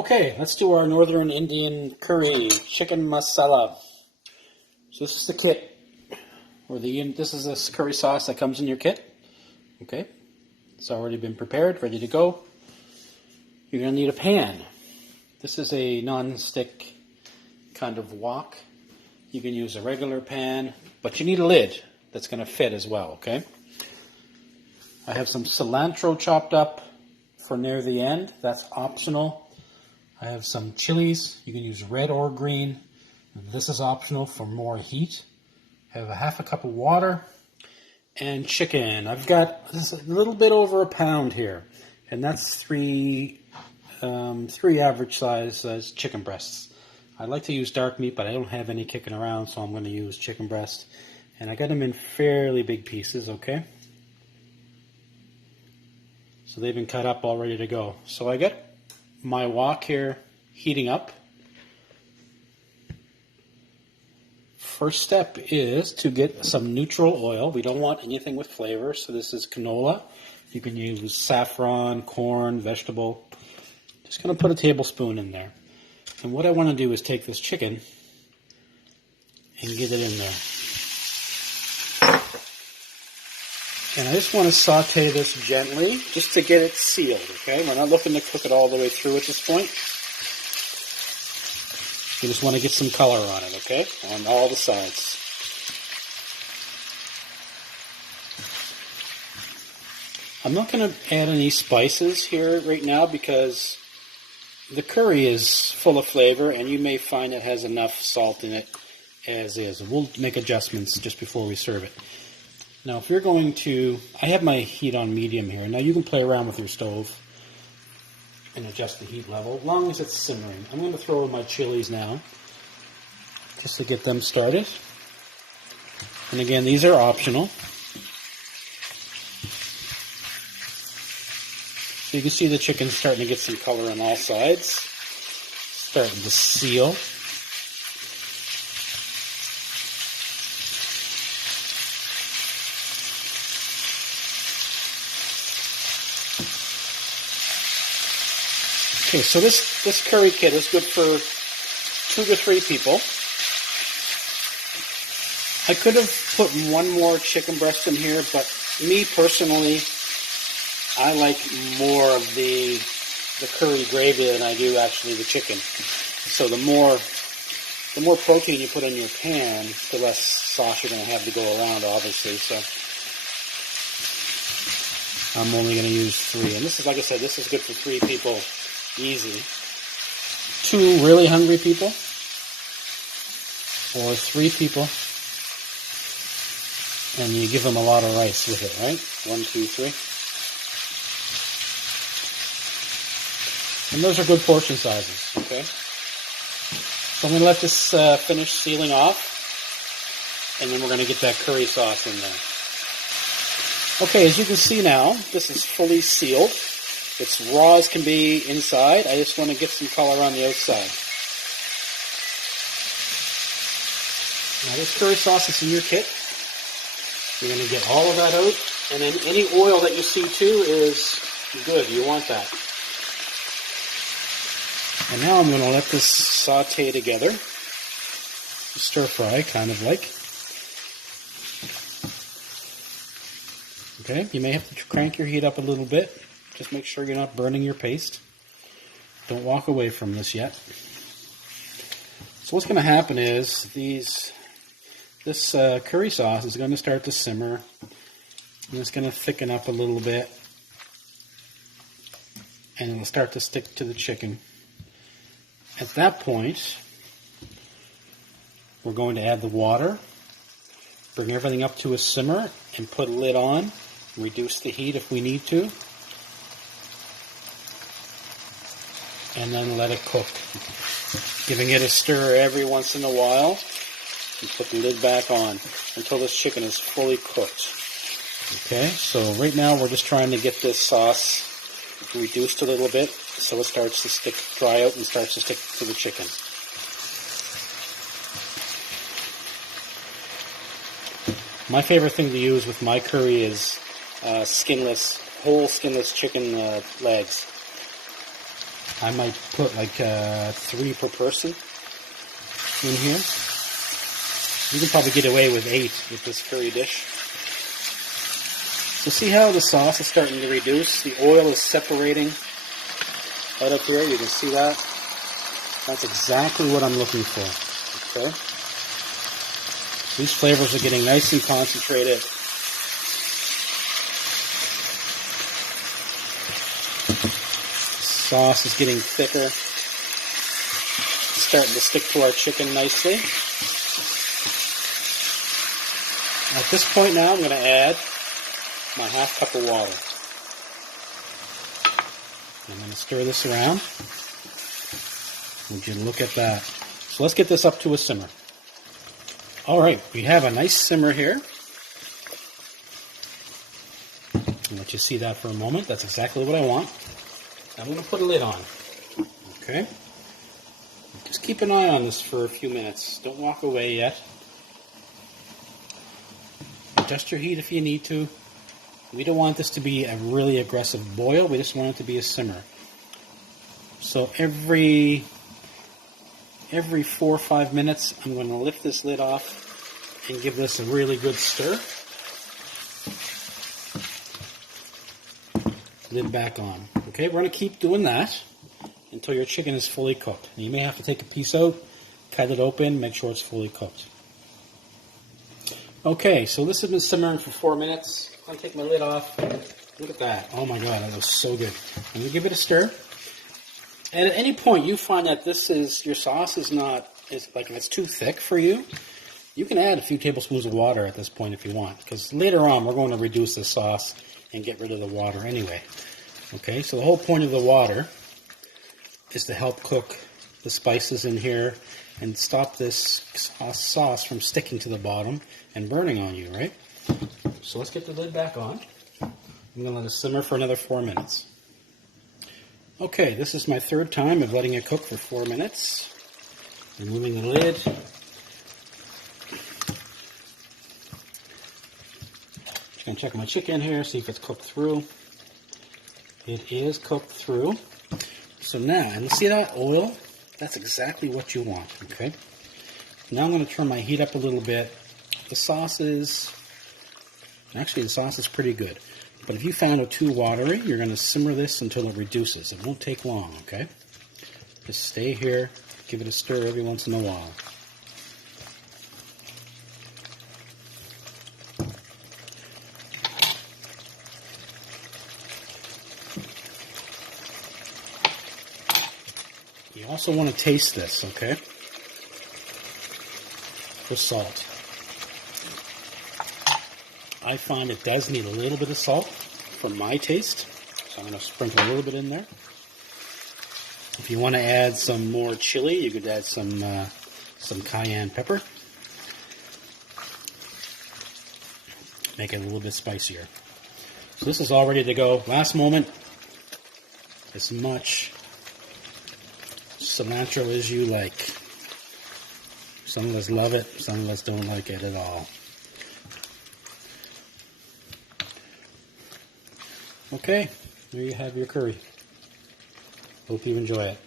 Okay, let's do our Northern Indian curry, chicken masala. So this is the kit, this is this curry sauce that comes in your kit. Okay, it's already been prepared, ready to go. You're going to need a pan. This is a non-stick kind of wok. You can use a regular pan, but you need a lid that's going to fit as well, okay? I have some cilantro chopped up for near the end. That's optional. I have some chilies. You can use red or green. This is optional for more heat. I have a half a cup of water and chicken. I've got this a little bit over a pound here, and that's three average size chicken breasts. I like to use dark meat, but I don't have any kicking around, so I'm going to use chicken breast. And I got them in fairly big pieces, okay? So they've been cut up all ready to go. So I got my wok here heating up. First step is to get some neutral oil. We don't want anything with flavor, so this is canola. You can use saffron, corn, vegetable. Just going to put a tablespoon in there. And what I want to do is take this chicken and get it in there. And I just want to saute this gently just to get it sealed, okay? We're not looking to cook it all the way through at this point. You just want to get some color on it, okay? On all the sides. I'm not going to add any spices here right now because the curry is full of flavor and you may find it has enough salt in it as is. We'll make adjustments just before we serve it. Now, if you're going to, I have my heat on medium here. Now, you can play around with your stove and adjust the heat level as long as it's simmering. I'm going to throw in my chilies now just to get them started. And again, these are optional. So you can see the chicken starting to get some color on all sides, starting to seal. Okay, so this curry kit is good for 2 to 3 people. I could have put one more chicken breast in here, but me personally, I like more of the curry gravy than I do actually the chicken. So the more protein you put in your pan, the less sauce you're going to have to go around, obviously. So I'm only going to use 3. And this is, like I said, this is good for 3 people. Easy. 2 really hungry people, or 3 people, and you give them a lot of rice with it, right? 1, 2, 3. And those are good portion sizes, okay? So I'm going to let this finish sealing off, and then we're going to get that curry sauce in there. Okay, as you can see now, this is fully sealed. It's raw as can be inside. I just want to get some color on the outside. Now this curry sauce is in your kit. You're going to get all of that out. And then any oil that you see too is good. You want that. And now I'm going to let this saute together. Stir fry, kind of like. Okay, you may have to crank your heat up a little bit. Just make sure you're not burning your paste. Don't walk away from this yet. So what's going to happen is this curry sauce is going to start to simmer. And it's going to thicken up a little bit. And it'll start to stick to the chicken. At that point, we're going to add the water. Bring everything up to a simmer and put a lid on. Reduce the heat if we need to. And then let it cook. Giving it a stir every once in a while. And put the lid back on until this chicken is fully cooked. Okay, so right now we're just trying to get this sauce reduced a little bit so it starts to dry out and starts to stick to the chicken. My favorite thing to use with my curry is whole skinless chicken legs. I might put like 3 per person in here. You can probably get away with 8 with this curry dish. So see how the sauce is starting to reduce? The oil is separating out of here. You can see that. That's exactly what I'm looking for. Okay. These flavors are getting nice and concentrated. The sauce is getting thicker. It's starting to stick to our chicken nicely. At this point now, I'm going to add my ½ cup of water. I'm going to stir this around. Would you look at that? So let's get this up to a simmer. Alright, we have a nice simmer here. I'll let you see that for a moment. That's exactly what I want. I'm going to put a lid on. Okay? Just keep an eye on this for a few minutes. Don't walk away yet. Adjust your heat if you need to. We don't want this to be a really aggressive boil. We just want it to be a simmer. So every 4 or 5 minutes, I'm going to lift this lid off and give this a really good stir. Lid back on. Okay, we're going to keep doing that until your chicken is fully cooked. And you may have to take a piece out, cut it open, make sure it's fully cooked. Okay, so this has been simmering for 4 minutes. I'm going to take my lid off. Look at that. Oh my god, that was so good. I'm going to give it a stir. And at any point you find that your sauce is like it's too thick for you, you can add a few tablespoons of water at this point if you want. Because later on we're going to reduce the sauce and get rid of the water anyway. Okay, so the whole point of the water is to help cook the spices in here and stop this sauce from sticking to the bottom and burning on you, right? So let's get the lid back on. I'm going to let it simmer for another 4 minutes. Okay, this is my 3rd time of letting it cook for 4 minutes. Removing the lid. Just going to check my chicken here, see if it's cooked through. It is cooked through. So now, and see that oil? That's exactly what you want, okay? Now I'm going to turn my heat up a little bit. The sauce is pretty good. But if you found it too watery, you're going to simmer this until it reduces. It won't take long, okay? Just stay here, give it a stir every once in a while. You also want to taste this, okay? For salt. I find it does need a little bit of salt for my taste, so I'm going to sprinkle a little bit in there. If you want to add some more chili, you could add some cayenne pepper. Make it a little bit spicier. So this is all ready to go. Last moment, as much cilantro as you like. Some of us love it, some of us don't like it at all. Okay, there you have your curry. Hope you enjoy it.